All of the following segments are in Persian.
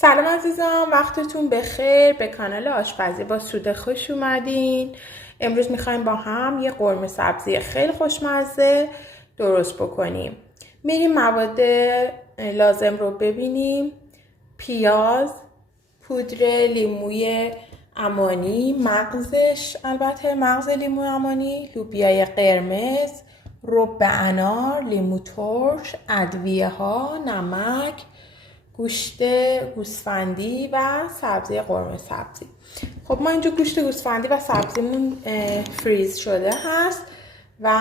سلام عزیزان، وقتتون بخیر. به کانال آشپزی با سوده خوش اومدین. امروز میخوایم با هم یه قرمه سبزی خیلی خوشمزه درست بکنیم. میریم مواد لازم رو ببینیم. پیاز، پودر لیموی عمانی، مغزش البته مغز لیموی عمانی، لوبیای قرمز، رب انار، لیمو ترش، ادویه ها، نمک، گوشت گوسفندی و سبزی قرمه سبزی. خب ما اینجا گوشت گوسفندی و سبزیمون فریز شده هست و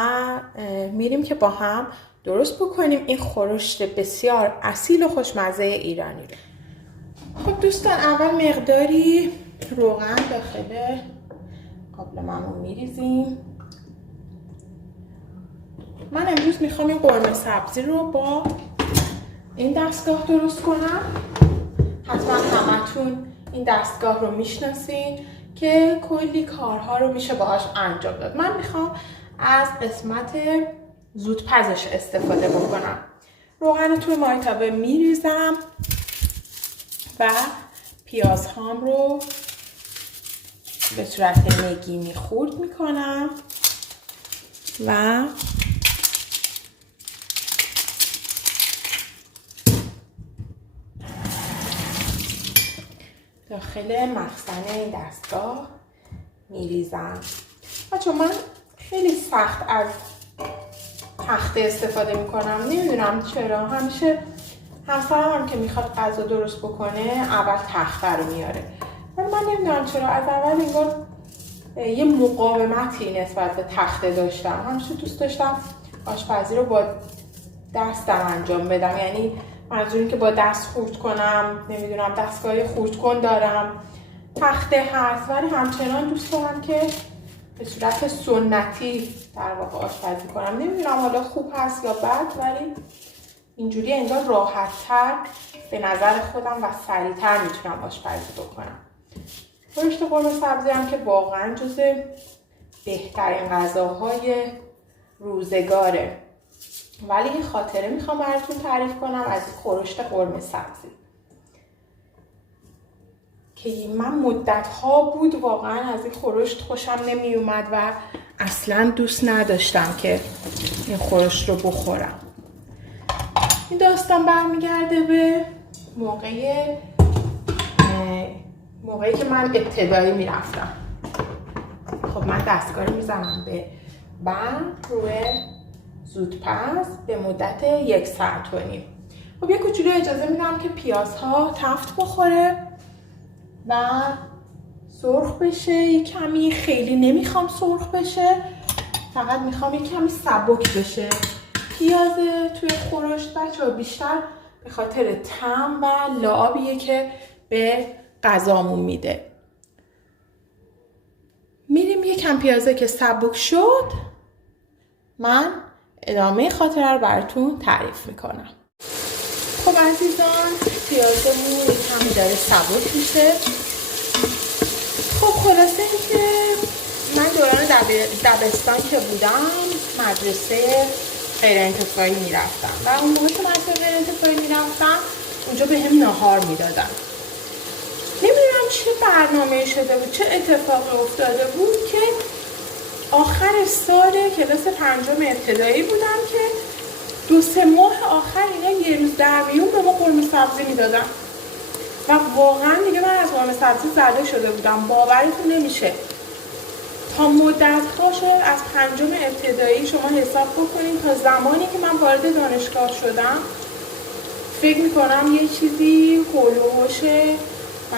میریم که با هم درست بکنیم این خورشت بسیار اصیل و خوشمزه ایرانی رو. خب دوستان، اول مقداری روغن داخل قابلمه‌مون میریزیم. من امروز میخوام این قرمه سبزی رو با این دستگاه درست کنم. حتما همتون این دستگاه رو میشناسین که کلی کارها رو میشه باهاش انجام داد. من میخوام از قسمت زودپزش استفاده بکنم. روغن رو توی مایتابه میریزم و پیازهام رو به صورت نگینی خورد میکنم و داخل مخزن این دستگاه میریزم. بچه من خیلی سخت از تخته استفاده میکنم، نمیدونم چرا. همیشه همسرم هم که میخواد غذا درست بکنه اول تخته رو میاره، ولی من نمیدونم چرا از اول انگار یه مقاومتی نسبت به تخته داشتم. همیشه دوست داشتم آشپزی رو با دستم انجام بدم، یعنی منظور این که با دست خورد کنم. نمیدونم، دستگاه خورد کن دارم، تخته هست، ولی همچنان دوست دارم که به صورت سنتی در واقع آشپزی کنم. نمیدونم حالا خوب هست یا بد، ولی اینجوری انگار راحت‌تر به نظر خودم و سریع‌تر میتونم آشپزی بکنم. خورشت قرمه سبزی هم که واقعا جز بهترین غذاهای روزگاره، ولی یه خاطره میخوام براتون تعریف کنم از خورشت قرمه سبزی که من مدت‌ها بود واقعا از این خورشت خوشم نمی اومد و اصلا دوست نداشتم که این خورشت رو بخورم. این داستان برمیگرده به موقعی که من ابتدایی میرفتم. خب من دستگاه رو میزنم به بند روی زودپز به مدت 1 ساعت و نیم. خب یه کوچولو اجازه میدم که پیازها تفت بخوره و سرخ بشه. یه کمی، خیلی نمیخوام سرخ بشه، فقط میخوام یه کمی سبک بشه. پیاز توی خورشت بچه‌ها بیشتر به خاطر طعم و لعابیه که به غذامون میده. میریم یه کم پیازه که سبک شد، من ادامه خاطره رو براتون تعریف میکنم. خب عزیزان، پیازمون یه کمی داره سبک میشه. خب خلاصه این که من دوران دبستان که بودم مدرسه غیر انتفاعی میرفتم و اون موقع که مدرسه غیر انتفاعی میرفتم اونجا به هم ناهار میدادن. نمیدونم چه برنامه شده بود، چه اتفاقی افتاده بود که آخر سال کلاس 5 ابتدایی بودم که 2-3 ماه آخر اینا یه روز در میون به ما قرمه سبزی میدادن و واقعا دیگه من از قرمه سبزی زده شده بودم. باورتون نمیشه. تا مدت ها شد از 5 ابتدایی شما حساب بکنید تا زمانی که من وارد دانشگاه شدم، فکر میکنم یه چیزی هولوش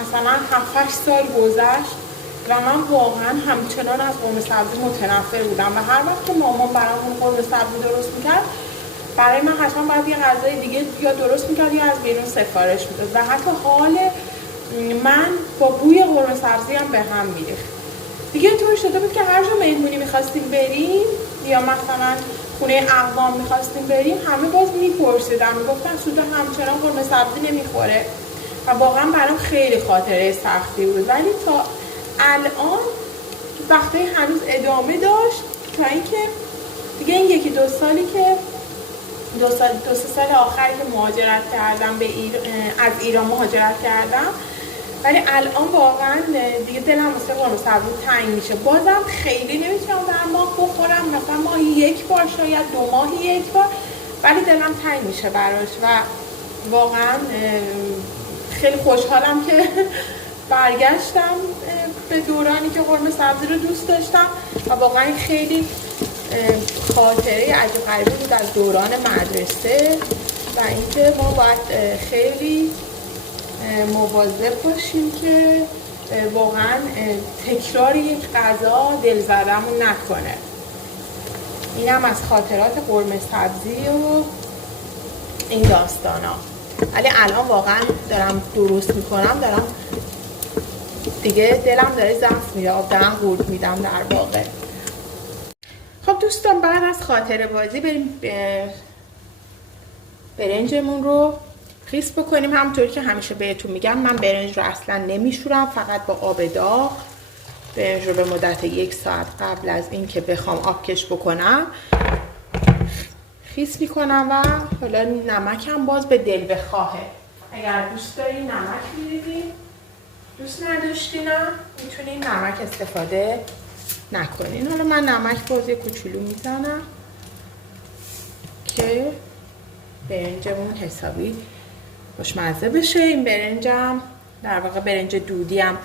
مثلا 7-8 سال گذشت و من واقعا همچنان از قرمه سبزی متنفر بودم و هر وقت که مامان برامون قرمه سبزی درست میکرد برای من حتما باید یه غذای دیگه یا درست میکرد یا از بیرون سفارش میداد و حتی حال من با بوی قرمه سبزی هم به هم میریخت. دیگه اینطور شده بود که هر جا مهمونی میخواستیم بریم یا مثلا خونه اقوام میخواستیم بریم همه باز میپرسیدن، میگفتن سوده همچنان قرمه سبزی نمیخوره و واقعا برام خیلی خاطره سختی بود. ولی تا الان وقتی هنوز ادامه داشت تا اینکه دیگه این 1-2 سالی که دو سه سال آخری که مهاجرت کردم از ایران مهاجرت کردم، ولی الان واقعا دیگه دلم واسه قرمه سبزی تنگ میشه. بازم خیلی نمیتونم در ماه بخورم، مثلا ماهی یک بار، شاید 2 ماهی یک بار، ولی دلم تنگ میشه براش و واقعا خیلی خوشحالم که برگشتم به دورانی که قرمه سبزی رو دوست داشتم و واقعا خیلی خاطره عجیب غریبی بود از دوران مدرسه و اینکه ما باید خیلی مواظب باشیم که واقعا تکرار یک غذا دلزدمون نکنه. اینم از خاطرات قرمه سبزی و این داستانا. ولی الان واقعا دارم درست میکنم، دارم دیگه دلم داره ضعف میره، آب دارم قورت میدم در واقع. خب دوستان، بعد از خاطره بازی بریم برنجمون رو خیس بکنیم. همونطوری که همیشه بهتون میگم من برنج رو اصلا نمیشورم، فقط با آب داغ برنج رو به مدت 1 ساعت قبل از اینکه بخوام آبکش بکنم خیس میکنم و حالا نمکم باز به دل بخواهه. اگر دوست دارین نمک میریزین، دوست نداشتینم میتونین نمک استفاده نکنین. حالا من نمک باز یه کوچولو میزنم که برنجمون حسابی خوشمزه بشه. این برنجم در واقع برنج دودی هم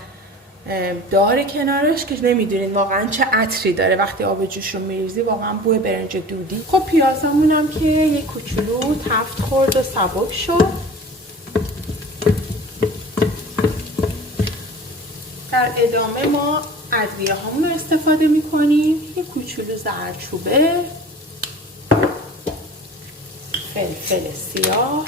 داره کنارش که نمیدونین واقعا چه عطری داره وقتی آب جوش رو میریزی، واقعا بوی برنج دودی. خب پیازمون هم که یه کوچولو تفت خورد و سبک شد. در ادامه ما ادویه هامون رو استفاده میکنیم. یه کوچولو زردچوبه، فلفل سیاه،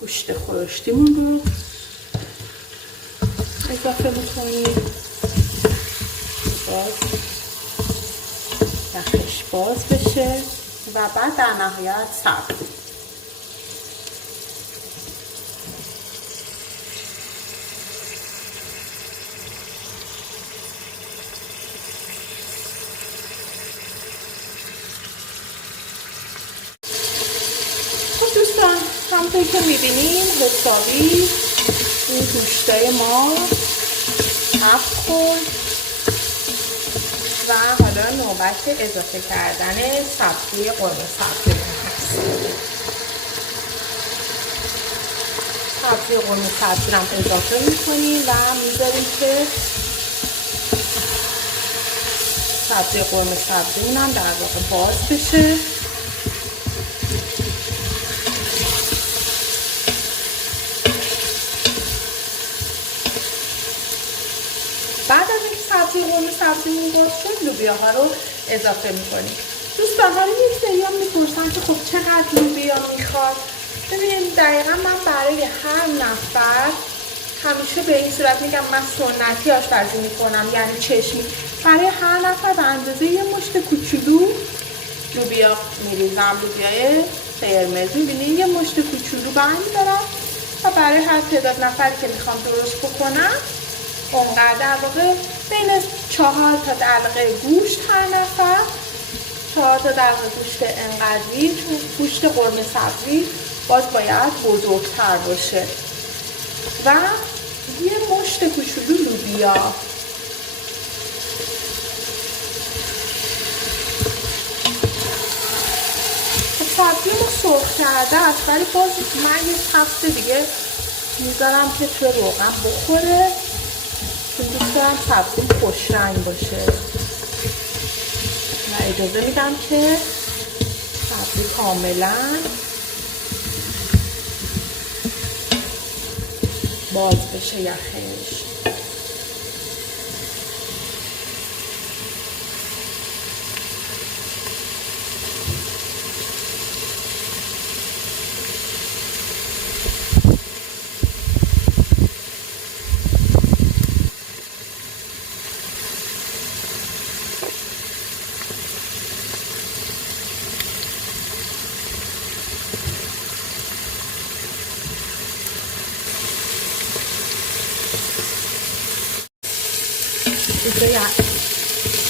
گوشت خورشتیمون رو اضافه میکنیم. باز یخش باز بشه و بعد در نهایت سبزی. خب دوستان، همونطور که میبینیم حسابی این گوشتای ما تفت خورد و حالا نوبت اضافه کردن سبزی قرمه سبزی هست. سبزی قرمه سبزی رو اضافه میکنیم و میذاریم که سبزی قرمه سبزی هم در واقع باز بشه. بعد از اینکه سبزی قرمه سبزیمون باز شد لوبیاها رو اضافه میکنیم. دوستان حالا یک سری هم میپرسن که خب چقدر لوبیا میخواد. ببینید دقیقا من برای هر نفر همیشه به این صورت میگم، من سنتی آشپزی میکنم یعنی چشمی. برای هر نفر به اندازه یه مشت کوچولو لوبیا میریزم، لوبیای قرمز. میبینید یه مشت کوچولو برمیدارم و برای هر تعداد نفر که میخوام درست بکنم اونقدر در واقع بین 4 تا دلقه گوشت هر نفر، 4 تا دلقه گوشت انقدری، چون گوشت قرمه سبزی باز باید بزرگتر باشه و یه مشت کوچولو لوبیا. سبزی ما سرخ کرده است ولی باز من یه هفته دیگه میذارم که توی روغن بخوره، چون دوست دارم سبزی خوش رنگ باشه و اجازه میدم که سبزی کاملا باز بشه یخش.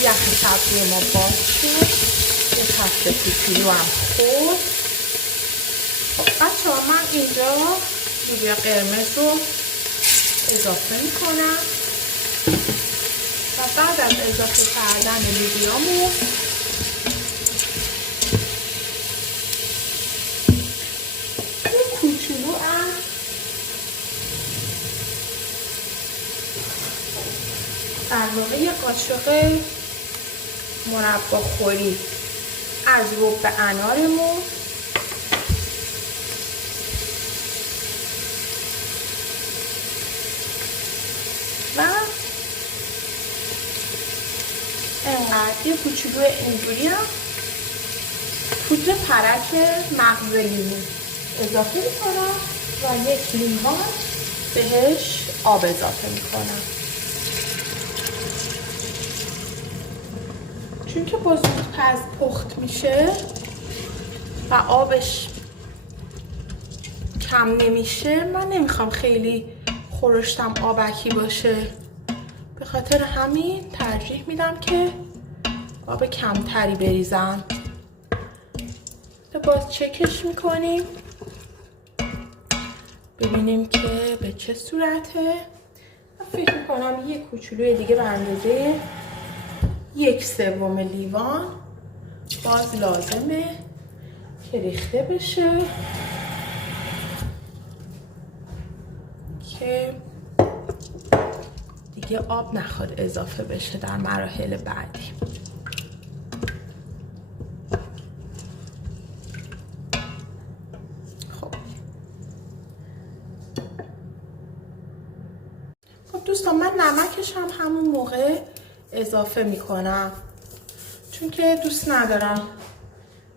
یخ سبزی ما باز شد. یه پسته کوچولو هم خورد. خب بچه‌ها من اینجا لوبیا قرمز رو اضافه میکنم و بعد از اضافه کردن لوبیامو کوچولو در واقع یه قاشق مربا خوری از رب انارمون و انقدر یه کوچولو اینجوری هم پودر پرک مغز لیمو اضافه میکنم و یک لیوان بهش آب اضافه میکنم. چون که با زودپز پخت میشه و آبش کم نمیشه، من نمیخوام خیلی خورشتم آبکی باشه، به خاطر همین ترجیح میدم که آب کمتری بریزم. باز چکش میکنیم ببینیم که به چه صورته. فکر میکنم یک کوچولوی دیگه به اندازه 1/3 لیوان باز لازمه که ریخته بشه که دیگه آب نخواد اضافه بشه در مراحل بعدی. خب دوستان من نمکش هم همون موقع اضافه میکنم چون که دوست ندارم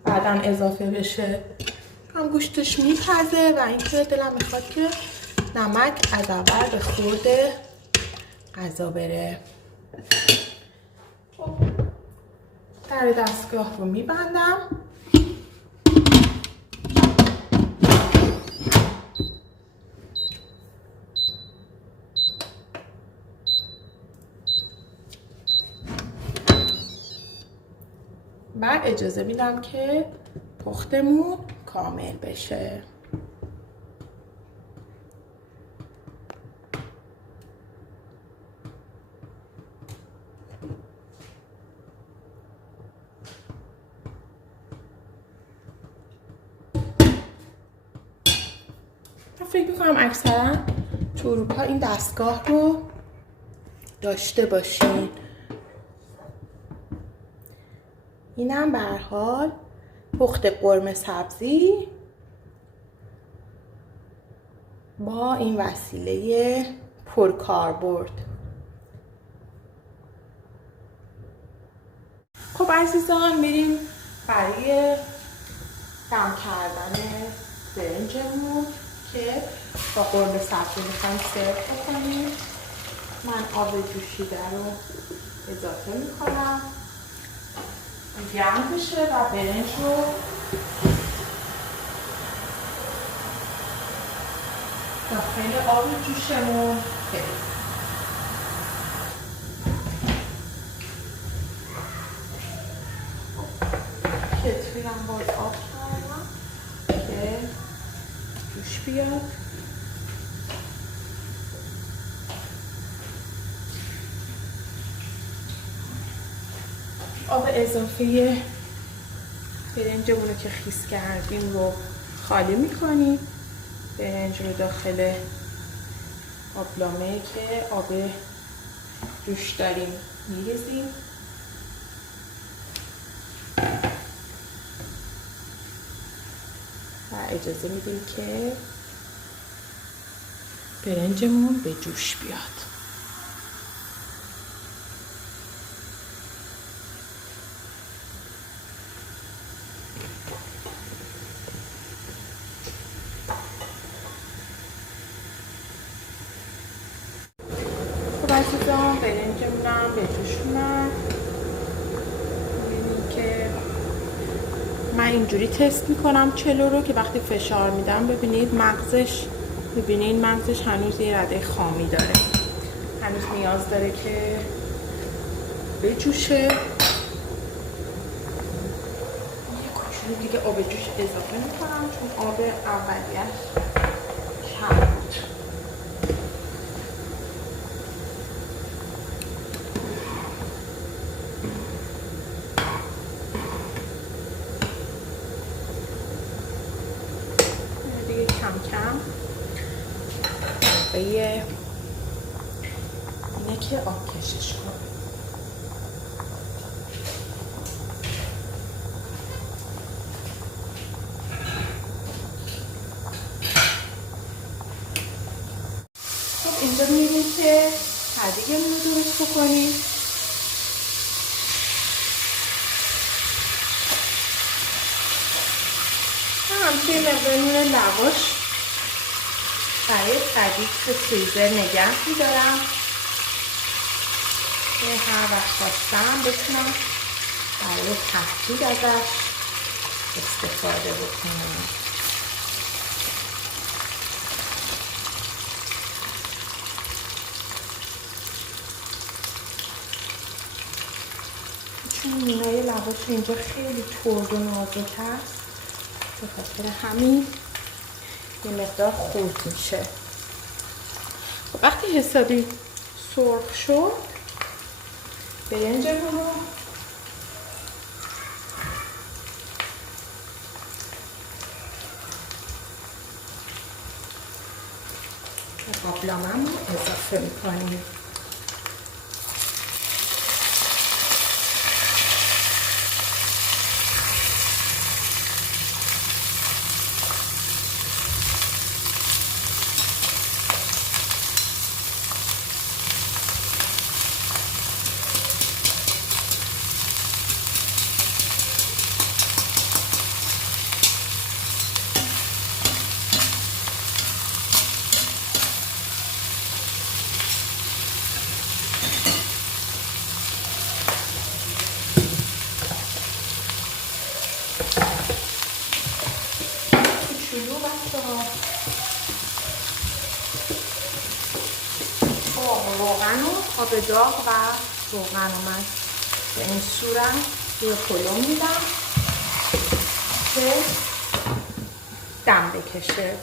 بعدا اضافه بشه، هم گوشتش میپزه و اینکه دلم میخواد که نمک از اول به خورد غذا بره. خب در دستگاه رو میبندم. بعد اجازه میدم که پختمون کامل بشه. فکر میکنم اکثرا تو اروپا این دستگاه رو داشته باشین. اینم به هر حال پخت قرمه سبزی با این وسیله پرکاربرد. خب عزیزان میریم برای دم کردن برنجمون که با قرمه سبزی میخوایم سرو بکنیم. من آب جوشیده رو اضافه میکنم گرم بشه و برنج رو داخل آب جوشمون بریزیم. کتری رو باز آب کردم که جوش بیاد. آب اضافه برنجمون رو که خیس کردیم رو خالی میکنیم. برنج رو داخل آبلامه که آب جوش داریم میریزیم. و اجازه میدیم که برنجمون به جوش بیاد. عزیزان برنجمونم به جوش اومد. می‌بینید که من اینجوری تست میکنم چلو رو که وقتی فشار میدم ببینید مغزش هنوز یه رده خامی داره، هنوز نیاز داره که بجوشه. یه کوچولو دیگه آب جوش اضافه میکنم چون آب اولیش کم بود. دیگه کم کم اینه که آب کشش کنم. خب اینجا میبینیم که هدیگمون رو درست بکنیم. همچنین مقدار نون لواش برای تدیگ تو فریزر نگه میدارم که هر وقت خواستم بتونم برای تحصیل ازش استفاده بکنم. چون نونای لواش اینجا خیلی ترد و نازک هست به خاطر همین یه مقدار خرد میشه. خب وقتی حسابی سرخ شد برنجمون رو به قابلمه‌مون اضافه میکنیم. روغن و آب داغ و روغن رو من به این صورت روی پلو میدم که دم بکشه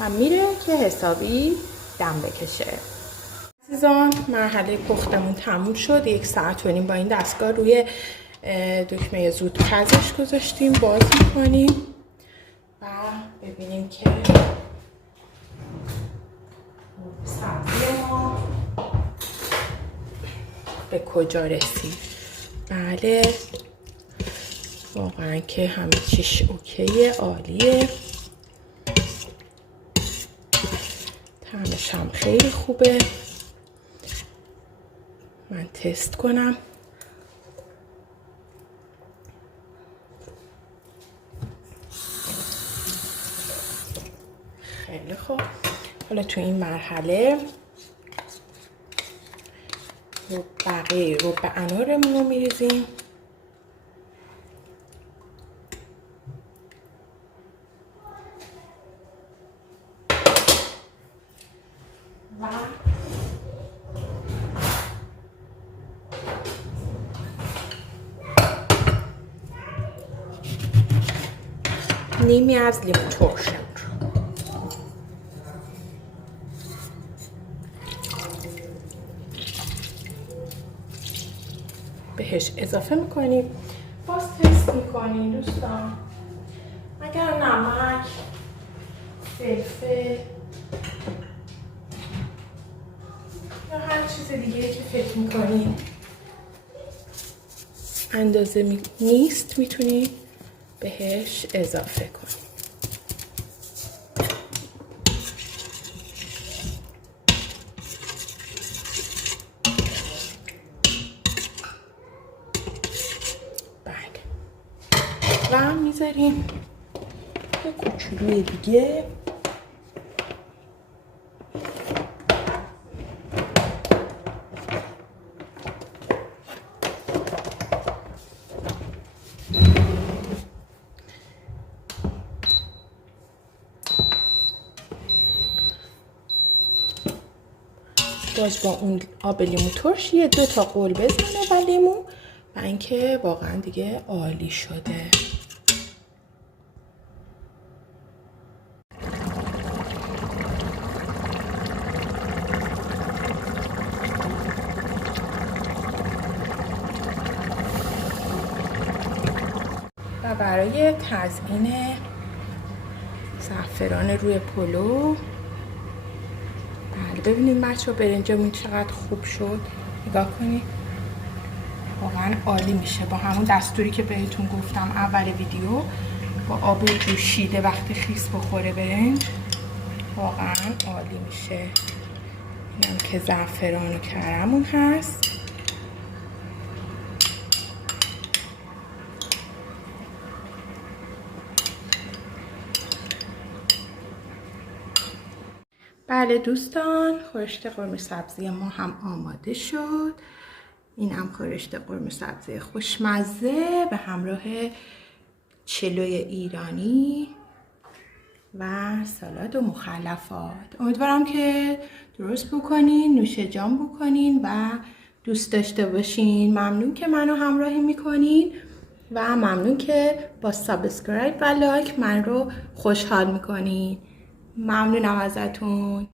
و میره که حسابی دم بکشه. عزیزان مرحله پختمون تموم شد. 1 ساعت و نیم با این دستگاه روی دکمه زود پزش گذاشتیم. باز میکنیم و ببینیم که سبزی ما به کجا رسید. بله واقعا که همه چیش اوکیه، عالیه، طعمش هم خیلی خوبه. من تست کنم. خیلی خوب. حالا تو این مرحله بقیه رب انارمون رو میریزیم و نیمی از لیمو ترشم بهش اضافه میکنیم. باز تست میکنیم دوستان. اگر نمک، فلفل یا هر چیز دیگه که فکر میکنیم اندازه نیست میتونیم بهش اضافه کنیم. و میذاریم یه کوچولوی دیگه باز با اون آب لیمو ترش 2 تا قل بزنه و لیمو و اینکه واقعا دیگه عالی شده. و برای تزیین زعفران روی پلو، بله ببینید بچه‌ها برنجمون چقدر خوب شد. نگاه کنید واقعا عالی میشه با همون دستوری که بهتون گفتم اول ویدیو، با آب جوشیده وقتی خیس بخوره برنج واقعا عالی میشه. اینم که زعفران و کرمون هست. بله دوستان، خورشت قرمه سبزی ما هم آماده شد. این هم خورشت قرمه سبزی خوشمزه به همراه چلوی ایرانی و سالاد و مخلفات. امیدوارم که درست بکنین، نوش جان بکنین و دوست داشته باشین. ممنون که منو همراهی میکنین و ممنون که با سابسکرایب و لایک من رو خوشحال میکنین. ممنونم ازتون.